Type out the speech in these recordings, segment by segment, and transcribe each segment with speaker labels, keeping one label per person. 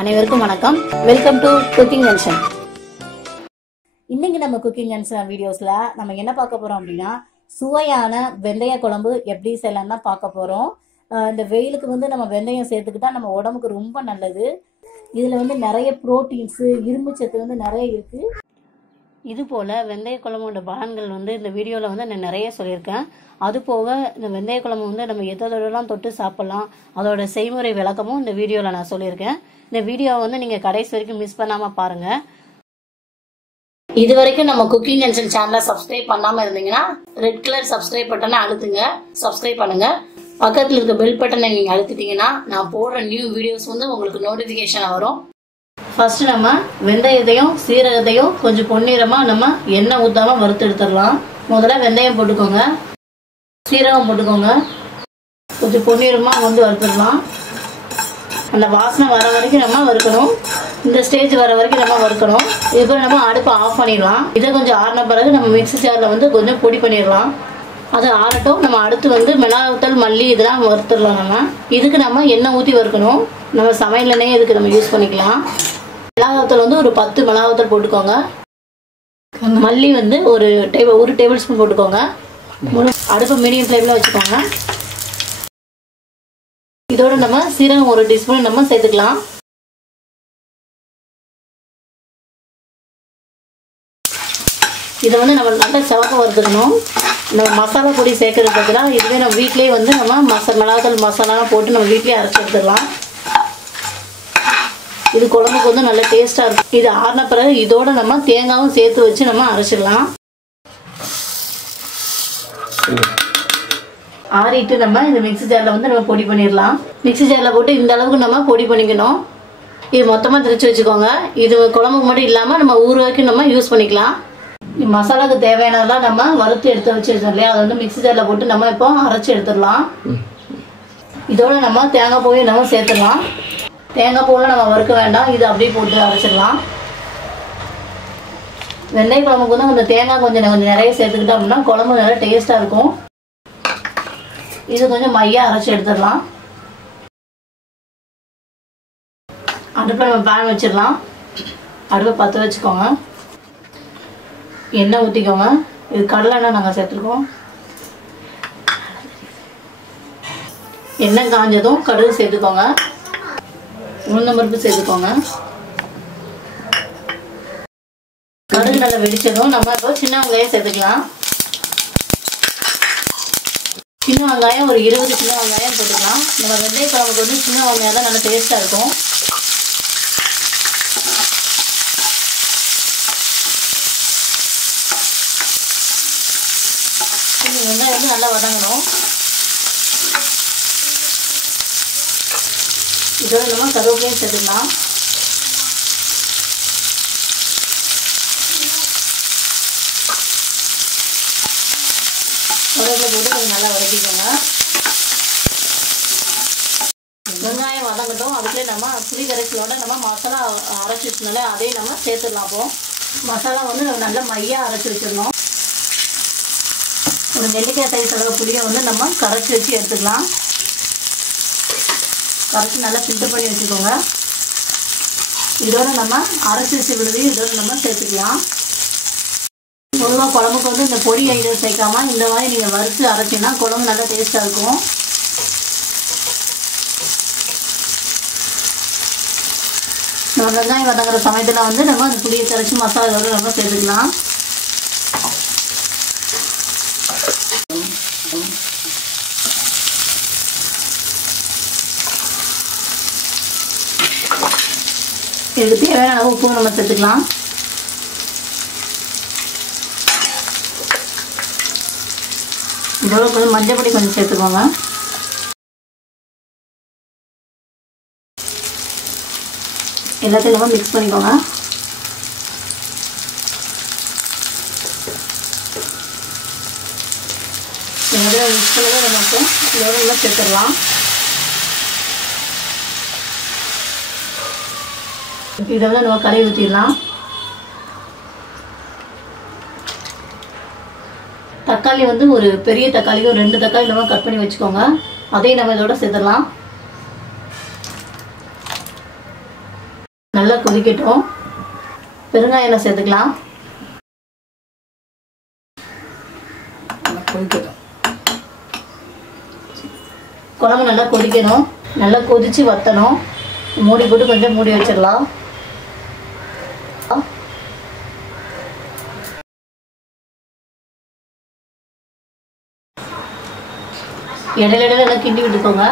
Speaker 1: அனைவருக்கும் வணக்கம். Welcome to cooking junction இன்னைக்கு நம்ம குக்கிங் ஜங்ஷன் வீடியோஸ்ல நம்ம என்ன பார்க்க போறோம் அப்படின்னா சுவையான வெந்தய குழம்பு எப்படி செய்யலாம் தான் பார்க்க போறோம். இந்த வெயிலுக்கு வந்து நம்ம வெந்தயம் சேர்த்துக்கிட்டா நம்ம உடம்புக்கு ரொம்ப நல்லது. இதுல வந்து நிறைய புரோட்டீன்ஸ் இரும்பு சத்து வந்து நிறைய இருக்கு. இது போல் வெந்தய குழம்போட பலன்கள் வந்து இந்த வீடியோவில் வந்து நான் நிறைய சொல்லியிருக்கேன். அது போக இந்த வெந்தய குழம்பு வந்து நம்ம எதோடலாம் தொட்டு சாப்பிட்லாம் அதோட செய்முறை விளக்கமும் இந்த வீடியோவில் நான் சொல்லியிருக்கேன். இந்த வீடியோவை வந்து நீங்கள் கடைசி வரைக்கும் மிஸ் பண்ணாமல் பாருங்கள் இது வரைக்கும் நம்ம குக்கிங் ஜங்ஷன் சேனலை சப்ஸ்கிரைப் பண்ணாமல் இருந்தீங்கன்னா ரெட் கலர் சப்ஸ்கிரைப் பட்டனை அழுத்துங்க சப்ஸ்கிரைப் பண்ணுங்க. பக்கத்தில் இருக்க பெல் பட்டனை நீங்கள் அழுத்திட்டீங்கன்னா நான் போடுற நியூ வீடியோஸ் வந்து உங்களுக்கு நோட்டிஃபிகேஷன் வரும். ஃபர்ஸ்ட் நம்ம வெந்தயத்தையும் சீரகத்தையும் கொஞ்சம் பொன்னிறமா நம்ம எண்ணெய் ஊத்தாம வறுத்து எடுத்துடலாம். முதல்ல வெந்தயம் போட்டுக்கோங்க. சீரகம் போட்டுக்கோங்க. கொஞ்சம் பொன்னிறமா வந்து வறுத்துடலாம். அந்த வாசனை வர வரைக்கும் நம்ம வறுக்கணும். இந்த ஸ்டேஜ் வர வரைக்கும் நம்ம வறுக்கணும். இதுக்கப்புறம் நம்ம அடுப்பை ஆஃப் பண்ணிடலாம். இதை கொஞ்சம் ஆறின பிறகு நம்ம மிக்ஸி ஜாரில் வந்து கொஞ்சம் பொடி பண்ணிடலாம். அது ஆறட்டும். நம்ம அடுத்து வந்து மிளகாத்தல் மல்லி இதெல்லாம் வறுத்துடலாம் நம்ம. இதுக்கு நம்ம எண்ணெய் ஊற்றி வறுக்கணும். நம்ம சமையல் எண்ணெயே இதுக்கு நம்ம யூஸ் பண்ணிக்கலாம். மிளகாத்தூள் வந்து ஒரு பத்து மிளகாத்தூள் போட்டுக்கோங்க. மல்லி வந்து ஒரு டேபிள் ஒரு டேபிள் ஸ்பூன் போட்டுக்கோங்க. அடுப்பு மீடியம் ஃப்ளேமில் வச்சுக்கோங்க. இதோட நம்ம சீரகம் ஒரு டீஸ்பூன் நம்ம சேர்த்துக்கலாம். இதை வந்து நம்ம நல்லா சிவக்க வறுத்துக்கணும். நம்ம மசாலா பொடி சேர்க்கறது பதிலாக இதுவே நம்ம வீட்லேயே வந்து நம்ம மச மிளகாத்தூள் மசாலாலாம் போட்டு நம்ம வீட்லேயே அரைச்சி எடுத்துடலாம் இது குழம்புக்கு வந்து நல்ல டேஸ்ட்டாக இருக்கும். இது ஆறின பிறகு இதோட நம்ம தேங்காவும் சேர்த்து வச்சு நம்ம அரைச்சிடலாம். ஆறிட்டு நம்ம இந்த மிக்ஸி ஜாரில் வந்து நம்ம பொடி பண்ணிடலாம். மிக்ஸி ஜாரில் போட்டு இந்த அளவுக்கு நம்ம பொடி பண்ணிக்கணும். இது மொத்தமாக திரிச்சு வச்சுக்கோங்க. இது குழம்புக்கு மட்டும் இல்லாமல் நம்ம ஊர் வரைக்கும் நம்ம யூஸ் பண்ணிக்கலாம். மசாலாவுக்கு தேவையானதெல்லாம் நம்ம வறுத்து எடுத்து வச்சு வச்சோம் இல்லையா? அதை வந்து மிக்ஸி ஜாரில் போட்டு நம்ம இப்போ அரைச்சி எடுத்துடலாம். இதோட நம்ம தேங்காய் பூவையும் நம்ம சேர்த்துடலாம். தேங்காய் பூவில் நம்ம வறுக்க வேண்டாம். இது அப்படியே போட்டு அரைச்சிடலாம். வெந்தய குழம்புக்கு வந்து கொஞ்சம் தேங்காய் கொஞ்சம் கொஞ்சம் நிறைய சேர்த்துக்கிட்டோம் அப்படின்னா குழம்பு நல்லா டேஸ்ட்டாக இருக்கும். இது கொஞ்சம் மையா அரைச்சி எடுத்துடலாம். அடுப்பை நம்ம பேன் வச்சிடலாம். அடுப்பை பற்ற வச்சுக்கோங்க. எண்ணெய் ஊற்றிக்கோங்க இது கடலை எண்ணெய் நாங்கள் சேர்த்துருக்கோம். எண்ணெய் காஞ்சதும் கடுகு சேர்த்துக்கோங்க. உளுந்தம்பருப்பு சேர்த்துக்கோங்க. கடுகு நல்லா வெடிச்சதும் நம்ம இப்போ சின்ன வெங்காயம் சேர்த்துக்கலாம். சின்ன வெங்காயம் ஒரு இருபது சின்ன வெங்காயம் போட்டுக்கலாம் நம்ம வெந்தய குழம்புக்கு வந்து சின்ன வெங்காயம் தான் நல்லா டேஸ்ட்டாக இருக்கும். வெங்காயம் வந்து நல்லா வதங்கணும். இதோ நம்ம கருவேப்பிலையும் சேர்த்துக்கலாம் கருவேப்பிலை போட்டு கொஞ்சம் நல்லா வதக்கிக்கோங்க. வெங்காயம் வதங்கட்டும். அதுக்குள்ளே நம்ம புளி கரைச்சலோட நம்ம மசாலா அரைச்சி வச்சுனாலே அதையும் நம்ம சேர்த்துடலாம் அப்போ. மசாலா வந்து நம்ம நல்லா மையாக அரைச்சி வச்சிடணும். ஒரு நெல்லிக்காய் சைஸ் அளவு புளியை வந்து நம்ம கரைச்சி வச்சு எடுத்துக்கலாம். கரைச்சி நல்லா ஃபில்டர் பண்ணி வச்சுக்கோங்க. இதோட நம்ம அரைச்சி விழுதையும் விடுதையும் இதோட நம்ம சேர்த்துக்கலாம். பொதுவாக குழம்புக்கு வந்து இந்த பொடி ஐட்டம் சேர்க்காம இந்த மாதிரி நீங்கள் வறுத்து அரைச்சிங்கன்னா குழம்பு நல்லா டேஸ்ட்டாக இருக்கும். நம்ம வெங்காயம் வதங்குற சமயத்தில் வந்து நம்ம அந்த புளியை கரைச்சி மசாலாவோட நம்ம சேர்த்துக்கலாம். இதுக்கு தேவையான அளவு உப்பு நம்ம சேர்த்துக்கலாம். இதோட கொஞ்சம் மஞ்சள் பொடி கொஞ்சம் சேர்த்துக்கோங்க. எல்லாத்தையும் நம்ம மிக்ஸ் பண்ணிக்கோங்க. எல்லாத்தையும் மிக்ஸ் பண்ணி நமக்கு இதோட சேர்த்துடலாம். இதை வந்து நம்ம கறி ஊற்றிடலாம் தக்காளி வந்து ஒரு பெரிய தக்காளிக்கு ஒரு ரெண்டு தக்காளி நம்ம கட் பண்ணி வச்சுக்கோங்க. அதையும் நம்ம இதோட சேர்த்துடலாம். நல்லா கொதிக்கட்டும். பெருங்காயம் சேர்த்துக்கலாம். கொதிக்கட்டும். குழம்பு நல்லா கொதிக்கணும். நல்லா கொதிச்சு வத்தணும். மூடி போட்டு கொஞ்சம் மூடி வச்சிடலாம். இடையில இடையில எல்லாம் கிண்டி விட்டுக்கோங்க.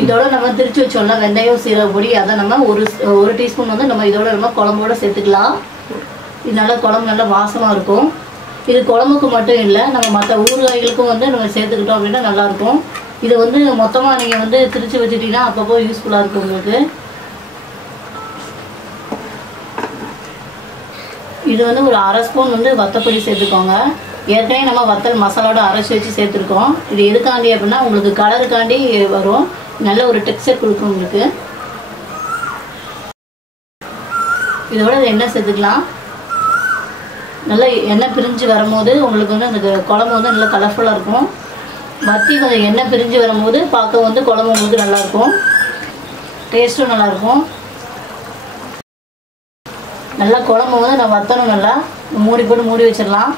Speaker 1: இதோட நம்ம திரிச்சு வச்சோம்ல வெந்தயம் சீரக பொடி அதை நம்ம ஒரு ஒரு டீஸ்பூன் வந்து நம்ம இதோட நம்ம குழம்போட சேர்த்துக்கலாம். இதனால குழம்பு நல்லா வாசமாக இருக்கும். இது குழம்புக்கு மட்டும் இல்லை நம்ம மற்ற ஊறுகாய்களுக்கும் வந்து நம்ம சேர்த்துக்கிட்டோம் அப்படின்னா நல்லாயிருக்கும் இதை வந்து மொத்தமாக நீங்கள் வந்து திரிச்சு வச்சுட்டீங்கன்னா அப்பப்போ யூஸ்ஃபுல்லாக இருக்கும் உங்களுக்கு. இது வந்து ஒரு அரை ஸ்பூன் வந்து வத்தப்பொடி சேர்த்துக்கோங்க. ஏற்கனவே நம்ம வத்தல் மசாலாவோட அரைச்சி வச்சு சேர்த்துருக்கோம். இது எதுக்காண்டி அப்படின்னா உங்களுக்கு கலருக்காண்டி வரும். நல்ல ஒரு டெக்ஸ்சர் கொடுக்கும் உங்களுக்கு. இதோட எண்ணெய் சேர்த்துக்கலாம். நல்லா எண்ணெய் பிரிஞ்சு வரும்போது உங்களுக்கு வந்து அந்த குழம்பு வந்து நல்லா கலர்ஃபுல்லாக இருக்கும். வத்தி கொஞ்சம் எண்ணெய் பிரிஞ்சு வரும்போது பார்க்க வந்து குழம்பு உங்களுக்கு நல்லாயிருக்கும் டேஸ்ட்டும் நல்லாயிருக்கும் நல்லா குழம்பு வந்து நான் வத்தணும் நல்லா மூடி போட்டு மூடி வச்சிடலாம்.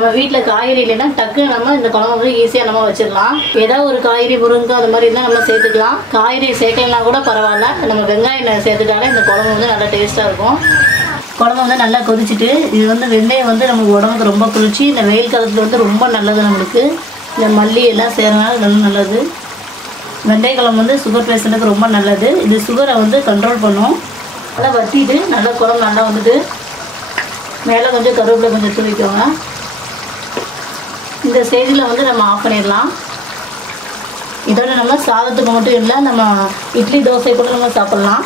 Speaker 1: நம்ம வீட்டில் காய்கறி இல்லைன்னா டக்குன்னு நம்ம இந்த குழம்பு வந்து ஈஸியாக நம்ம வச்சிடலாம். ஏதாவது ஒரு காய்கறி முருங்கை அந்த மாதிரி இருந்தால் நம்ம சேர்த்துக்கலாம். காய்கறி சேர்க்கலாம் கூட பரவாயில்ல. நம்ம வெங்காயம் சேர்த்துட்டாலே இந்த குழம்பு வந்து நல்லா டேஸ்ட்டாக இருக்கும். குழம்பு வந்து நல்லா கொதிச்சுட்டு இது வந்து வெந்தயம் வந்து நமக்கு உடம்புக்கு ரொம்ப குளிர்ச்சி. இந்த வெயில் காலத்தில் வந்து ரொம்ப நல்லது நம்மளுக்கு. இந்த மல்லி எல்லாம் சேர்றதுனால ரொம்ப நல்லது. வெந்தய குழம்பு வந்து சுகர் பேஷண்ட்டுக்கு ரொம்ப நல்லது. இது சுகரை வந்து கண்ட்ரோல் பண்ணும். நல்லா வட்டிட்டு நல்லா குழம்பு நல்லா வந்துட்டு மேலே கொஞ்சம் கருவேப்பிலை கொஞ்சம் தூவிக்கோங்க இந்த ஸ்டேஜில் வந்து நம்ம ஆஃப் பண்ணிடலாம். இதோட நம்ம சாதத்துக்கு மட்டும் இல்லை நம்ம இட்லி தோசை கூட நம்ம சாப்பிட்லாம்.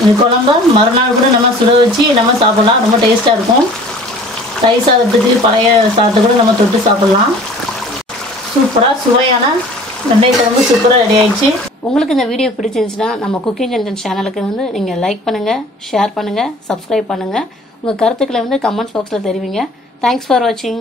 Speaker 1: இந்த குழம்ப மறுநாள் கூட நம்ம சுட வச்சு நம்ம சாப்பிட்லாம். ரொம்ப டேஸ்ட்டாக இருக்கும். தயிர் சாதத்துக்கு பழைய சாதத்தை கூட நம்ம தொட்டு சாப்பிட்லாம். சூப்பராக சுவையான வெண்டை குழம்பு சூப்பராக ரெடி ஆயிடுச்சு. உங்களுக்கு இந்த வீடியோ பிடிச்சிருந்துச்சுன்னா நம்ம குக்கிங் ஜங்ஷன் சேனலுக்கு வந்து நீங்கள் லைக் பண்ணுங்கள் ஷேர் பண்ணுங்கள் சப்ஸ்கிரைப் பண்ணுங்கள் உங்கள் கருத்துக்களை வந்து கமெண்ட்ஸ் பாக்ஸில் தெரிவிங்க. தேங்க்ஸ் ஃபார் வாட்சிங்